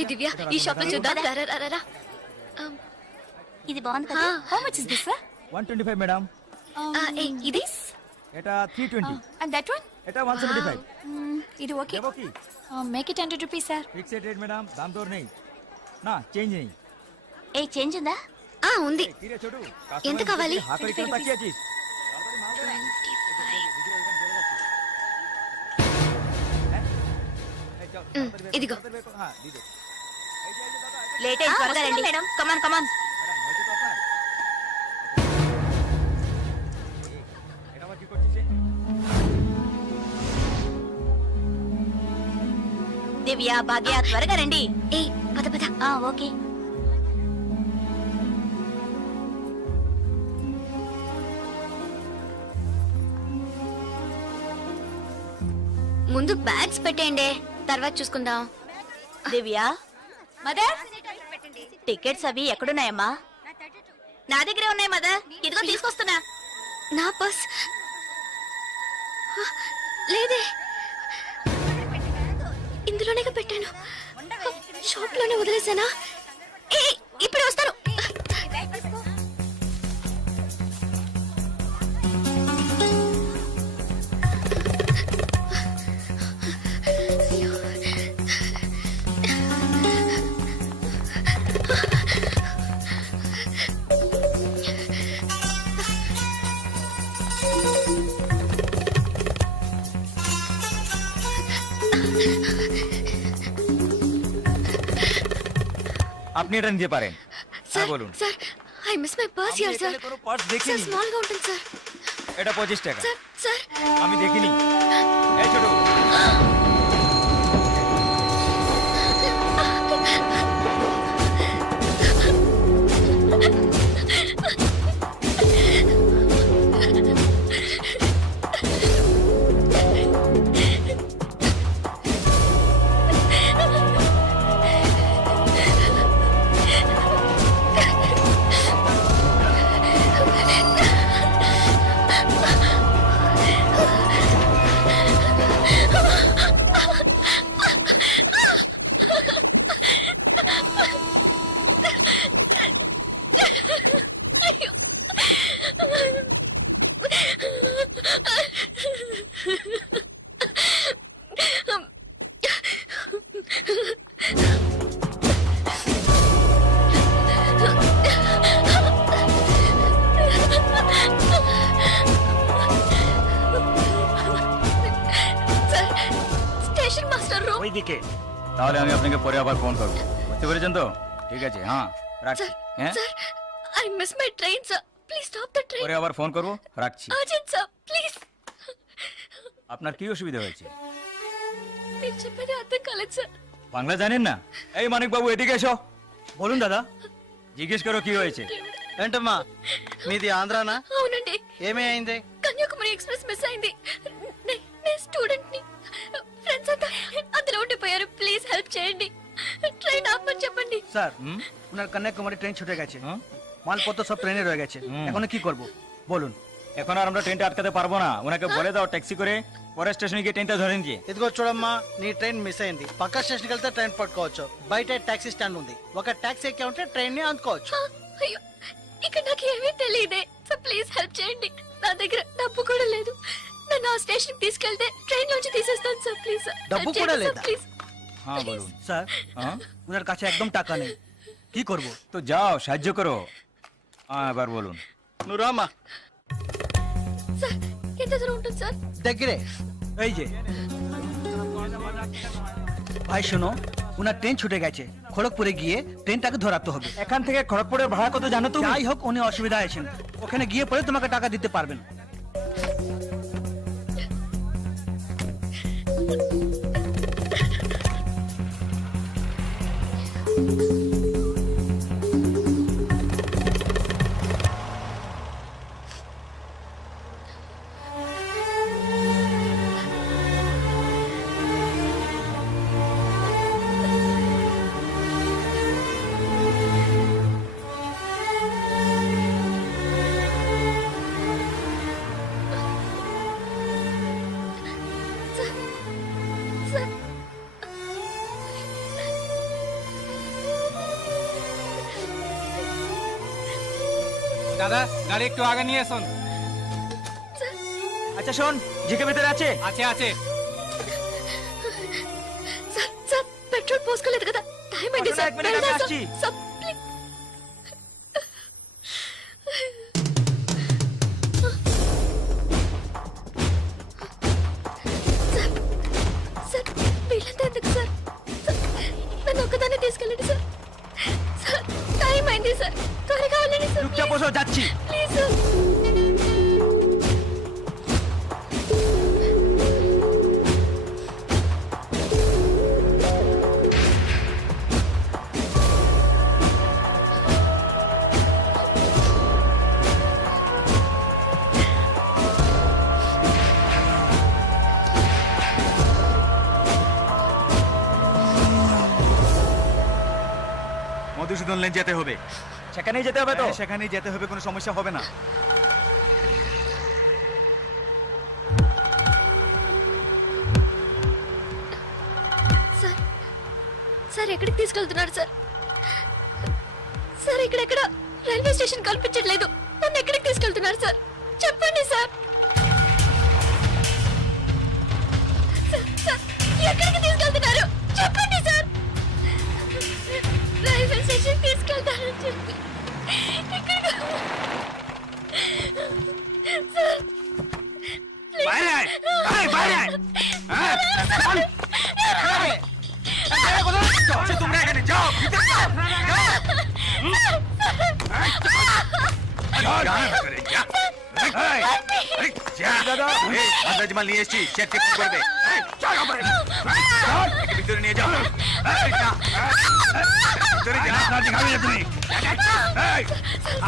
ఏ దివ్య, ఈ షాప్ లో చూద్దాం. ఇది బాగుంది కదా. How much is this sir? 125 madam. ఇది ఎటా 320. And that one? ఎటా 175. ఇది okay. Okay. Make it 100 rupees sir. Fixed rate madam, దామ్ దోర్ नहीं నా చేంజ్ नहीं. ఏ చేంజ్ ఉందా? ఉంది. తీరే చూడు. ఎంత కావాలి? హాకరి కిలో తక్కువ చీజ్. ఇదిగో. లేట్ అయ్యి త్వరగా రండి మేడం. కమాన్ కమాన్. దివ్య, భాగ్య త్వరగా రండి. ఏ పద పద. ఓకే. ముందు బ్యాగ్స్ పెట్టేయండి, తర్వాత చూసుకుందాం. దివ్య, మదర్ టికెట్స్ అవి ఎక్కడున్నాయమ్మా? నా దగ్గరే ఉన్నాయి మదర్. ఇదిగో తీసుకొస్తున్నా. నా పర్స్ లేదే, ఇందులోనే పెట్టాను. షాప్ లోనే వదిలేసానా? ఇప్పుడు వస్తాను. আপনি এটা নিতে পারেন। স্যার বলুন। Sir, I miss my purse here sir. কোনো পার্স দেখিনি। স্যার স্মল గా ఉంటుంది স্যার। এটা 25 টাকা। স্যার স্যার আমি দেখিনি। এই ছোট। তাহলে আমি আপনাকে পরে আবার ফোন করব। বুঝতে পেরেছেন তো? ঠিক আছে, হ্যাঁ রাখছি। হ্যাঁ sir, I miss my train sir, please stop the train. পরে আবার ফোন করব, রাখছি। Urgent sir, please. আপনার কি অসুবিধা হয়েছে? మీరు చెప్పేది అర్థం కాలేదు సార్। বাংলা জানেন না? এই মানিক বাবু ఎదిকে এসো। বলুন দাদা। জিজ্ঞেস করো কি হয়েছে। ఏంటమ్మా మీది ఆంధ్రానా? అవునండి। ఏమే అయింది? కన్యాకుమారి ఎక్స్ప్రెస్ మిస్ అయింది। నేను స్టూడెంట్ ని, ఫ్రెండ్స్ అంతా అందులో ఉండిపోయారు, ప్లీజ్ హెల్ప్ చేయండి। ট্রেন আপনি చెప్పండి। স্যার, ওনার কন্যাকুমারী ট্রেন ছুটে গেছে, মালপত্র সব ট্রেনে রয়ে গেছে, এখন কি করব বলুন। এখন আর আমরা ট্রেনটা আটকাতে পারবো না, ওনাকে বলে দাও ট্যাক্সি করে পরের స్టేషన్ গিয়ে ట్రైన్টা ধরে নিয়ে। ఇదిగో చూడమ్మా, నీ ట్రైన్ మిస్ అయింది, పక్క స్టేషన్కి వెళ్తే ట్రైన్ పట్టుకోవచ్చు, బయట టాక్సీ స్టాండ్ ఉంది, ఒక టాక్సీ ఎక్కి ఉంటే ట్రైన్ ని అందుకోవచ్చు। అయ్యో, ఇక్కడ నాకు ఏమీ తెలియదే, సో ప్లీజ్ హెల్ప్ చేయండి। నా దగ్గర డబ్బు కూడా లేదు, నన్ను ఆ స్టేషన్ తీసుకెళ్తే ట్రైన్ నుంచి తీసేస్తాను సార్, ప్లీజ్ సార్। డబ్బు కూడా లేదా? ప్లీజ్। হ্যাঁ বলুন। স্যার, ওনার কাছে একদম টাকা নেই, কি করব? তো যাও সাহায্য করো। এবার বলুন। నువ్వు రామా। సార్, ఎంత దూరం ఉంటుంది సార్? దగ్గరే, এই যে। ভাই শোনো, ওনার ট্রেন ছুটে গেছে, খড়গপুরে গিয়ে ট্রেনটাকে ধরাতে হবে। এখান থেকে খড়গপুরের ভাড়া কত জানো তুমি? যাই হোক, উনি অসুবিধা আছেন, ওখানে গিয়ে পরে তোমাকে টাকা দিতে পারবেন। স্যার দাদা গাড়ি একটু আগে নিয়ে আসুন। আচ্ছা শোন, জিকে ভিতরে আছে? আছে আছে। సార్ సార్ పెట్రోల్ పోసుకోలేదు కదా టైం అయింది సార్ ఒక మినిట్ వెళ్దాం సార్. వచ్చి. Sir, please. సార్, సార్, వీళ్ళంతా ఎందుకు సార్? సార్, నన్ను ఒక్కదాన్ని తీసుకెళ్ళండి సార్. సార్, టైం అయింది సార్, త్వరగా వెళ్ళండి సార్. চুপচাপ বসো, যাচ্ছি। Please sir. মধুসূদন লেন যেতে হবে। সেখানেই যেতে হবে তো? হ্যাঁ, সেখানেই যেতে হবে, কোনো সমস্যা হবে না। సార్ సార్ ఎక్కడికి తీసుకెళ్తున్నారు సార్? సార్ ఇక్కడెక్కడ రైల్వే స్టేషన్ కనిపించట్లేదు, నన్ను ఎక్కడికి తీసుకెళ్తున్నారు సార్? చెప్పండి సార్. సార్, సార్, ఎక్కడికి తీసుకెళ్తున్నారు చెప్పండి సార్. రైల్వే స్టేషన్ తీసుకెళ్తారని చెప్పి ఎక్కడికి సార్ বাইরে আয়, আয়, বাইরে আয়। হ্যাঁ, চল। আরে, কোথায় যাচ্ছ? তোমরা এখানে যাও, ভিতরে যাও, যাও। যা, ভিতরে যা। এই, এই, যা। এই, আন্দাজ মাল নিয়ে এসেছি, চেক চেক করবে। এই, চল, ওপরে। এই, চল, একে ভিতরে নিয়ে যাও। এই, যা। ভিতরে যা। না, দেখাবি না তুমি। এই,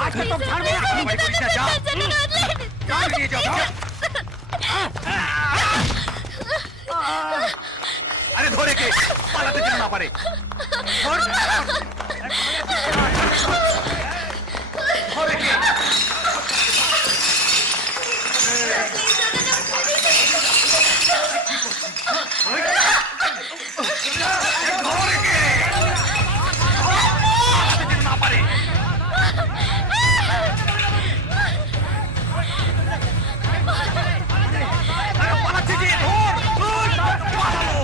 আজকে তো ছাড়বে না। ভাই, করিস না, যা। চল, নিয়ে যাও, যাও। আরে ধরে কে পালাতে যেন না পারে। ধর। ধরে কে? ধরে কে? পালাতে যেন না পারে। আরে পালাচ্ছে যে, ধর, ধর, পালালো।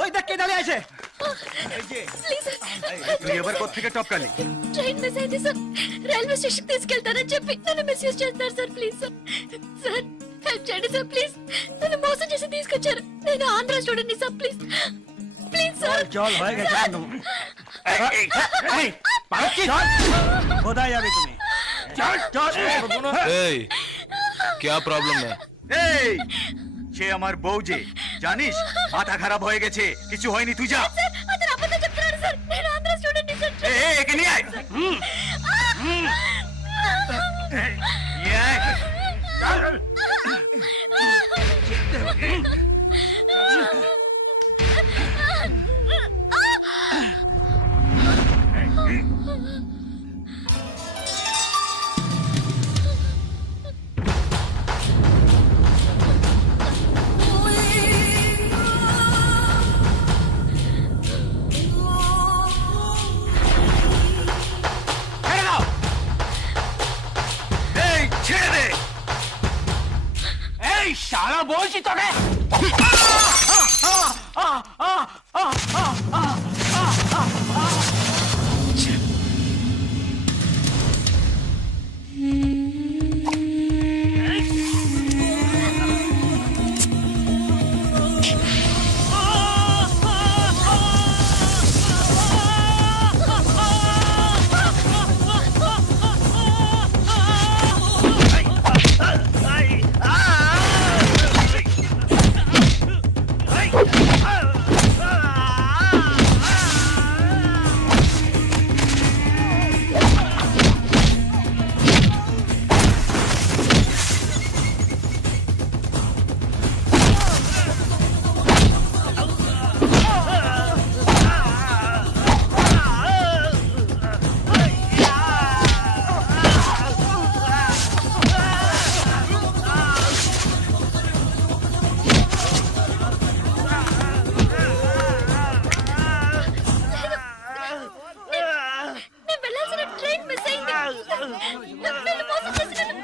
ওই দেখ কে দাঁড়িয়ে আছে। Please sir. তুই এবার কোত্থেকে টপকালি? ట్రైన్ మిస్ అయింది సార్, రైల్వే స్టేషన్ తీసుకెళ్తారని చెప్పి నన్ను మిస్యూజ్ చేస్తారు sir. Please sir, sir help చేయండి సార్. ప్లీజ్, నన్ను మోసం చేసి తీసుకొచ్చారు. నేను Andhra student sir. Please please sir. চল হয়ে গেছে একদম। এই, এই, পারছি চল, কোথায় যাবে তুমি? চল চল। এই क्या प्रॉब्लम है? এই, সে আমার বউ যে, জানিস মাথা খারাপ হয়ে গেছে, কিছু হয়নি, তুই যা। సార్, అతను అబద్ధం చెప్తున్నాడు సార్. నేను ఆంధ్ర స్టూడెంట్ సార్. এই, এই, একে নিয়ে আয়। এই, নিয়ে আয়। চল। ছেড়ে দাও। এই, నేను వెళ్ళాల్సిన ట్రైన్ మిస్ అయింది. వీళ్ళు మోసం చేసినారు.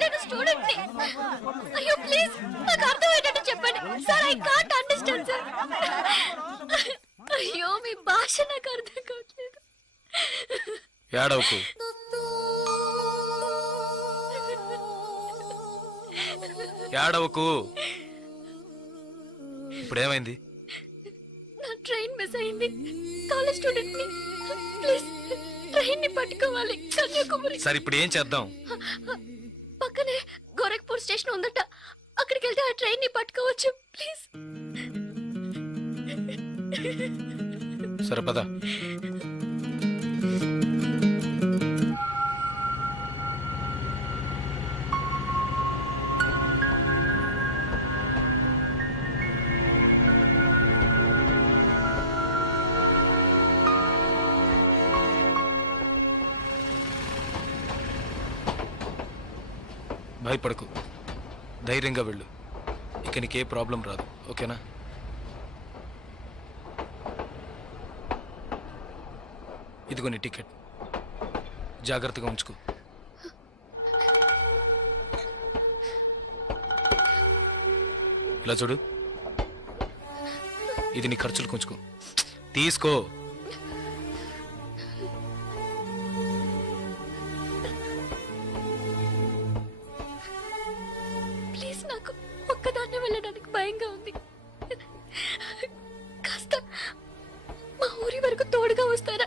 నేను స్టూడెంట్ ని. అయ్యో ప్లీజ్ నాకు అర్థమయ్యేటట్టు చెప్పండి sir. I can't understand sir. అయ్యో మీ భాష నాకు అర్థం కావట్లేదు. ఏడవకు. ఏడవకు. ఇప్పుడేమైంది? నా ట్రైన్ మిస్ అయింది. కాలేజ్ స్టూడెంట్ ని. ప్లీజ్ ట్రైన్ ని పట్టుకోవాలి కన్యాకుమారి. సరే ఇప్పుడు ఏం చేద్దాం? పక్కనే గోరఖ్పూర్ స్టేషన్ ఉందట. అక్కడికి వెళ్తే ఆ ట్రైన్ ని పట్టుకోవచ్చు ప్లీజ్. సరే పద. భయపడకు, ధైర్యంగా వెళ్ళు. ఇక నీకే ప్రాబ్లం రాదు, ఓకేనా? ఇదిగో నీ టికెట్, జాగ్రత్తగా ఉంచుకో. ఇలా చూడు, ఇది నీ ఖర్చులు కొంచుకో. తీసుకో. ప్లీజ్ నాకు ఒక్కదాన్నే వెళ్ళడానికి భయంగా ఉంది. కాస్త మా ఊరి వరకు తోడుగా వస్తారా?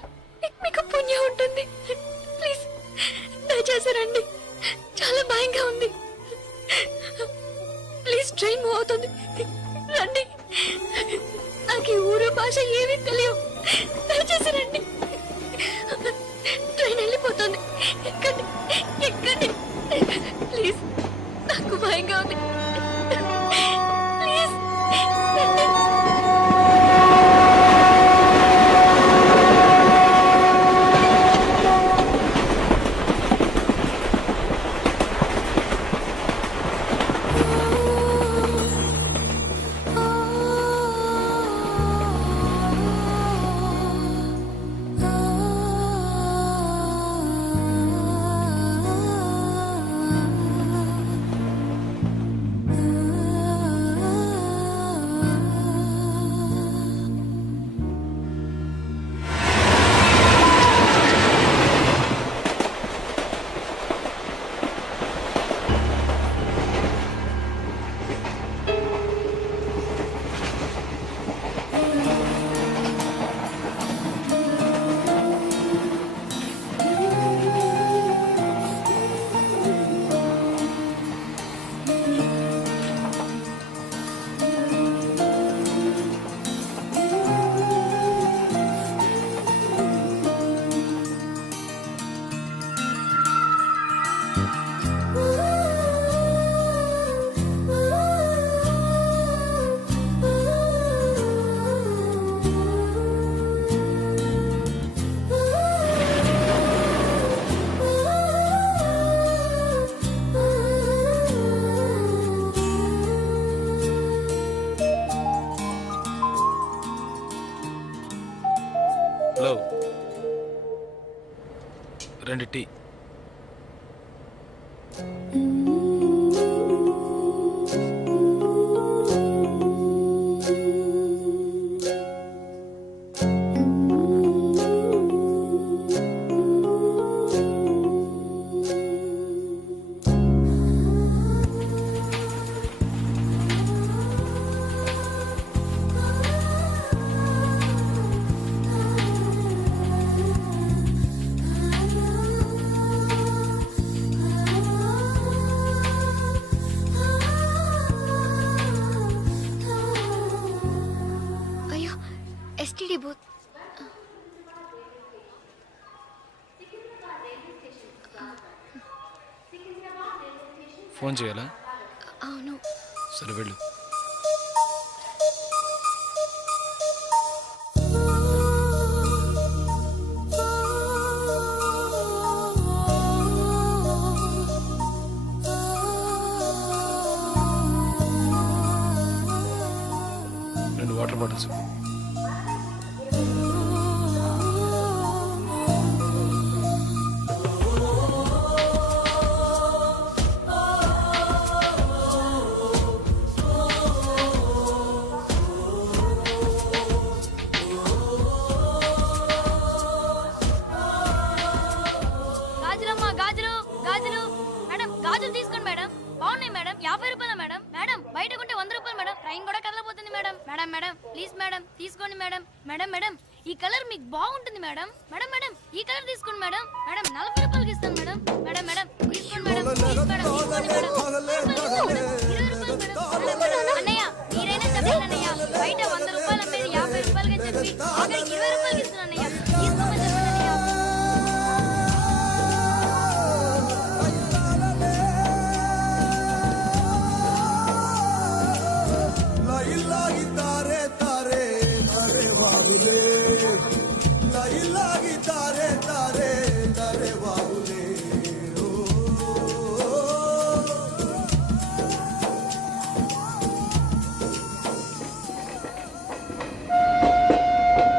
మీకు పుణ్యం ఉంటుంది. ప్లీజ్ దయచేసి రండి. చాలా భయంగా ఉంది. ప్లీజ్ ట్రైన్ మూవ్ అవుతుంది. రండి. నాకు ఈ ఊరు భాష ఏమీ తెలియవు. దయచేసి రండి. ట్రైన్ వెళ్ళిపోతుంది. ఎక్కండి ఎక్కండి. ప్లీజ్ నాకు భయంగా ఉంది. ప్లీజ్ రండి. Hello, 2 tea. STD booth. Phone చేయాలా? అవును. సరే వెళ్ళు. రెండు వాటర్ బాటిల్స్. గాజులమ్మా, గాజులు గాజులు. మేడం గాజులు తీసుకోండి మేడం. బాగున్నాయి మేడం. 50 రూపాయలు మేడం. మేడం బయట కొంటే 100 రూపాయలు మేడం. ట్రైన్ కూడా కదలబోతుంది madam. Madam madam please madam తీసుకోండి మేడం. మేడం మేడం ఈ కలర్ మీకు బాగుంటుంది మేడం. మేడం మేడం ఈ కలర్ తీసుకోండి మేడం. మేడం 40 రూపాయలకి ఇస్తాను మేడం. మేడం మేడం తీసుకోండి మేడం. ప్లీజ్ మేడం తీసుకోండి మేడం. 20 రూపాయలు మేడం. అన్నయ్య మీరైనా చెప్పండి అన్నయ్య. బయట 100 రూపాయలు అమ్మేది 50 రూపాయలకి చెప్పి ఆఖరికి 20 రూపాయలకి ఇస్తున్నాను అన్నయ్య. తీసుకోమని చెప్పండి అన్నయ్య.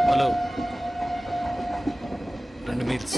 Hello, 2 meals.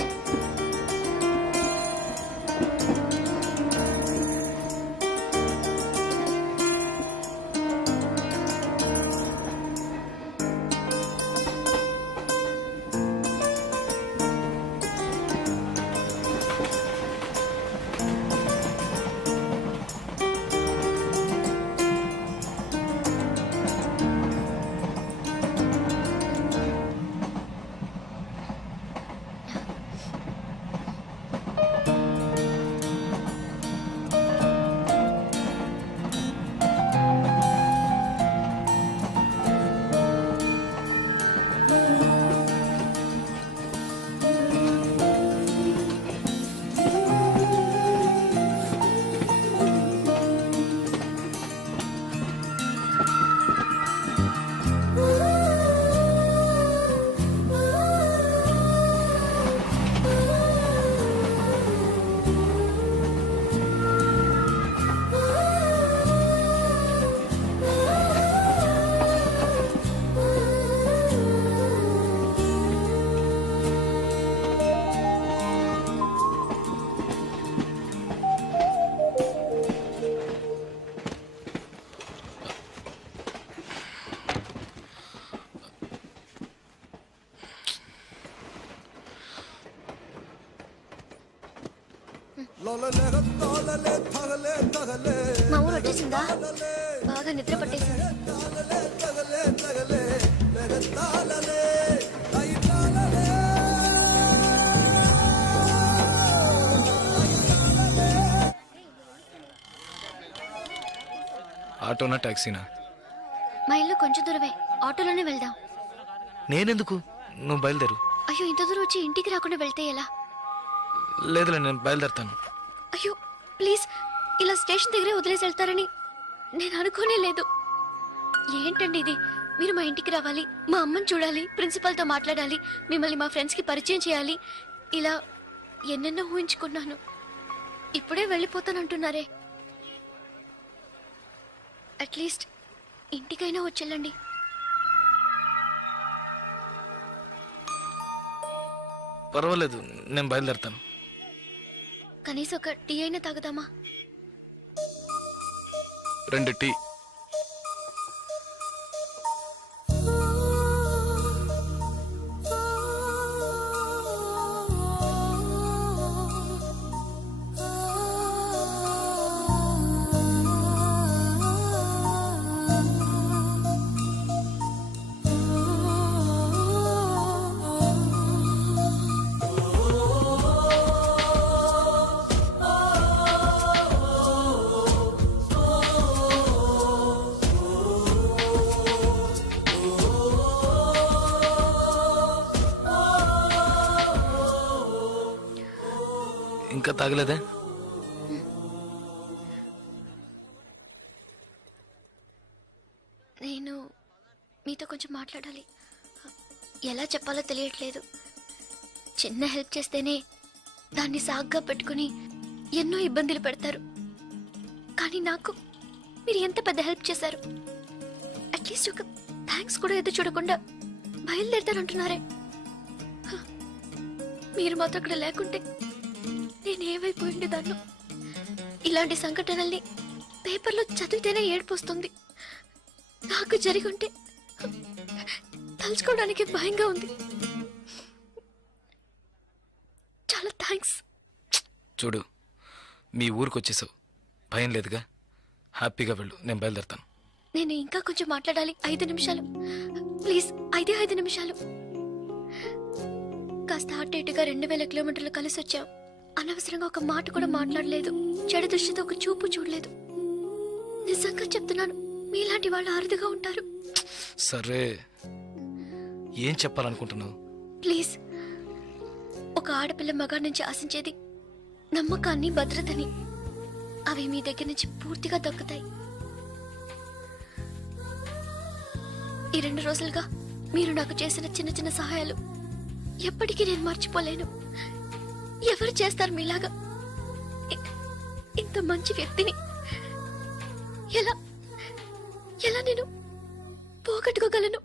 మా ఊరు వచ్చేసిందా? బాగా నిద్ర పట్టేసింది. ఆటోనా టాక్సీనా? మా ఇల్లు కొంచెం దూరమే. ఆటోలోనే వెళ్దాం. నేనెందుకు? నువ్వు బయలుదేరు. అయ్యో ఇంత దూరం వచ్చి ఇంటికి రాకుండా వెళ్తే ఎలా? లేదులే, నేను బయలుదేరుతాను. అయ్యో ప్లీజ్, ఇలా స్టేషన్ దగ్గరే వదిలేసి వెళ్తారని నేను అనుకోనే లేదు. ఏంటండి ఇది? మీరు మా ఇంటికి రావాలి, మా అమ్మని చూడాలి, ప్రిన్సిపల్తో మాట్లాడాలి, మిమ్మల్ని మా ఫ్రెండ్స్కి పరిచయం చేయాలి, ఇలా ఎన్నెన్నో ఊహించుకున్నాను. ఇప్పుడే వెళ్ళిపోతానంటున్నారే. అట్లీస్ట్ ఇంటికైనా వచ్చేళ్ళండి. పర్వాలేదు, నేను బయలుదేరుతాను. కనీసం ఒక టీ అయినా తాగుదామా? 2 టీ. ఇంకా తాగలేదే? నేను మీతో కొంచెం మాట్లాడాలి. ఎలా చెప్పాలో తెలియట్లేదు. చిన్న హెల్ప్ చేస్తేనే దాన్ని సాగ్గా పెట్టుకుని ఎన్నో ఇబ్బందులు పెడతారు. కానీ నాకు మీరు ఎంత పెద్ద హెల్ప్ చేశారు. అట్లీస్ట్ ఒక థ్యాంక్స్ కూడా ఎదురు చూడకుండా బయలుదేరుతారంటున్నారే. హ, మీరు మాతో అక్కడ లేకుంటే నేను ఏమైపోయింది దాన్ని. ఇలాంటి సంఘటనల్ని పేపర్లో చదివితేనే ఏడుపు వస్తుంది. నాకు జరిగి ఉంటే తలుచుకోవడానికి భయంగా ఉంది. చాలా థ్యాంక్స్. చూడు, మీ ఊరికి వచ్చేసావు, భయం లేదుగా. హ్యాపీగా వెళ్ళు, నేను బయలుదేరుతాను. నేను ఇంకా కొంచెం మాట్లాడాలి. 5 నిమిషాలు ప్లీజ్. 5 నిమిషాలు. కాస్త అటు ఇటుగా 2000 కిలోమీటర్లు కలిసి వచ్చాం. అనవసరంగా ఒక మాట కూడా మాట్లాడలేదు. చెడు దృష్టితో ఒక చూపు చూడలేదు. నిజంగా చెప్తున్నాను, మీలాంటి వాళ్ళు అరుదుగా ఉంటారు. సరే, ఏం చెప్పాలనుకుంటున్నావు? ప్లీజ్. ఒక ఆడపిల్ల మగాడి నుంచి ఆశించేది నమ్మకాన్ని, భద్రతని. అవి మీ దగ్గర నుంచి పూర్తిగా దక్కుతాయి. ఈ 2 రోజులుగా మీరు నాకు చేసిన చిన్న చిన్న సహాయాలు ఎప్పటికీ నేను మర్చిపోలేను. ఎవరు చేస్తారు మీలాగా? ఇంత మంచి వ్యక్తిని ఎలా ఎలా నేను పోగొట్టుకోగలను?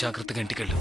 జాగ్రత్తగా ఇంటికెళ్ళు.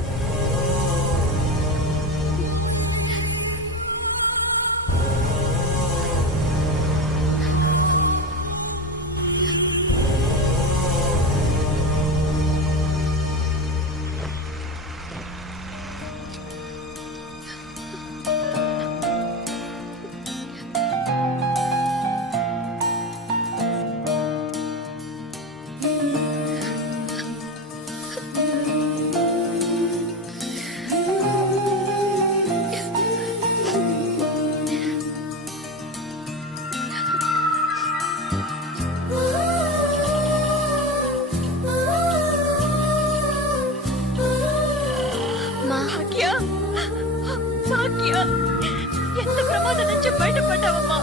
ఎంత ప్రమాదం నుంచి బయటపడ్డావమ్మా?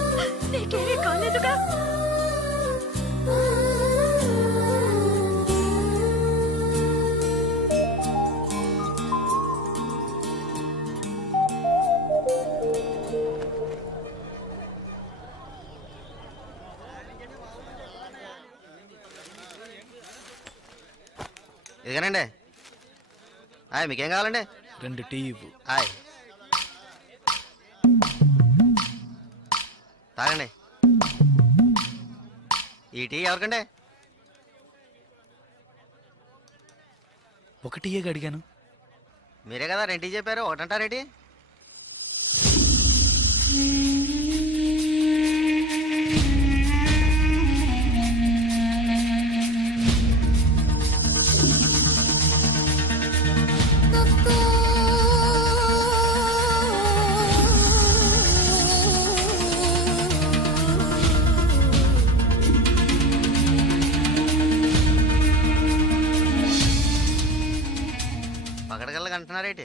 నీకేమీ కాలేదుగా? ఇదిగానండి. హాయ్, మీకేం కావాలండి? 2 టీ ఇవ్వు. హాయ్, తాగండి. ఈ టీ ఎవరికండి? 1 టీయేగా అడిగాను. మీరే కదా 2 టీ చెప్పారు, ఒకటంటారేటి? పకడగల్లగా అంటున్నారేటి?